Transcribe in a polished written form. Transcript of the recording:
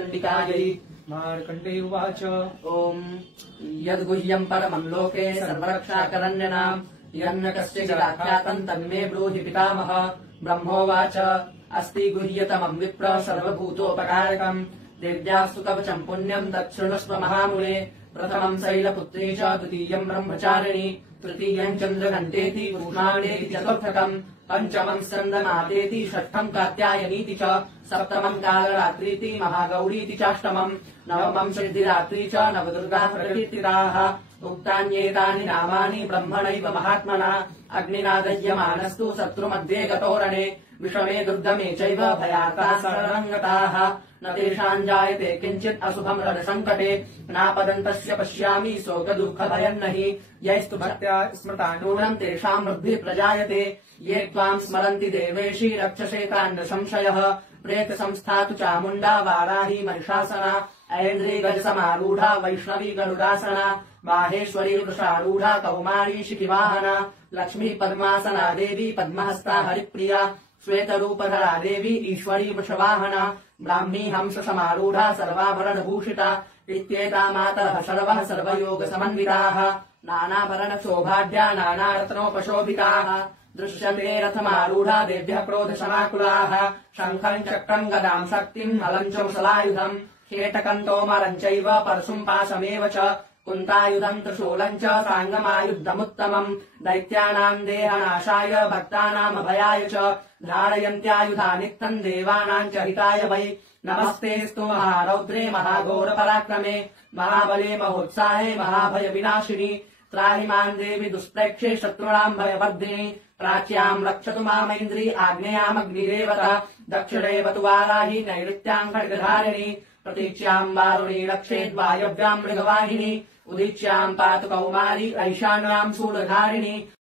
चण्डिकायै। मार्कण्डेय उवाच ओम् यद्गुह्यम् परमम् लोके सर्वरक्षाकरण्यनाम् यन्न कस्यचिदाख्यातम् तन्मे ब्रूहि पितामह। ब्रह्मोवाच अस्ति गुह्यतमम् विप्र सर्वभूतोपकारकम् देव्यास्तु कवचम् पुण्यम् तच्छृणुष्व महामुने। प्रथमम् शैलपुत्री च द्वितीयम् ब्रह्मचारिणी तृतीयम् चन्द्रघण्टेति पूर्णाणेति चतुर्थकम् पञ्चमम् स्कन्दमातेति षष्ठम् कात्यायनीति च सप्तमम् कालरात्रीति महागौरीति चाष्टमम् नवमम् सिद्धिरात्री च नवदुर्गा प्रकीर्तिताः। उक्तान्येतानि नामानि ब्रह्मणैव महात्मना अग्निना दह्यमानस्तु शत्रुमध्ये गतोरणे विषमे दुर्गमे चैव भयाता शरणङ्गताः। न तेषाम् जायते किञ्चित् अशुभम् रणसङ्कटे नापदन्तस्य पश्यामि शोकदुःखभयम् नहि यैस्तु भक्त्या स्मृतानूनम् तेषाम् वृद्धिः प्रजायते। ये त्वाम् स्मरन्ति देवेशी रक्षसेतान्न संशयः प्रेतसंस्था तु चामुण्डा वाराही महिषासना ऐन्द्री गजसमारूढा वैष्णवी गरुडासना माहेश्वरी वृषारूढा कौमारी शिखिवाहना लक्ष्मी पद्मासना देवी पद्महस्ता हरिप्रिया श्वेतरूपधरा देवी ईश्वरी वृषवाहना ब्राह्मी हंस समारूढा सर्वाभरणभूषिता इत्येता मातरः सर्वः सर्वयोगसमन्विताः नानाभरणशोभाढ्या नानारत्नोपशोभिताः दृश्यन्ते रथमारूढा देव्यः क्रोधसमाकुलाः शङ्खम् चक्रम् गदाम् शक्तिम् हलम् च मुसलायुधम् खेटकम् तोमरम् चैव परशुम् पाशमेव च कुन्तायुधम् त्रिशूलम् च साङ्गमायुद्धमुत्तमम् दैत्यानाम् देहनाशाय भक्तानामभयाय च धारयन्त्यायुधानित्थम् देवानाम् च हिताय वै। नमस्तेऽस्तु महारौद्रे महाघोरपराक्रमे महाबले महोत्साहे महाभयविनाशिनि त्राहि माम् देवि दुष्प्रेक्षे शत्रूणाम् भयवर्धिनि प्राच्याम् रक्षतु मामैन्द्री आग्नेयामग्निरेवतः दक्षिणेवतु वाराही नैऋत्याम् खड्गधारिणि प्रतीच्याम् वारुणी रक्षेद्वायव्याम् मृगवाहिनी उदीच्याम् पातु कौमारी ऐशान्याम् शूलधारिणी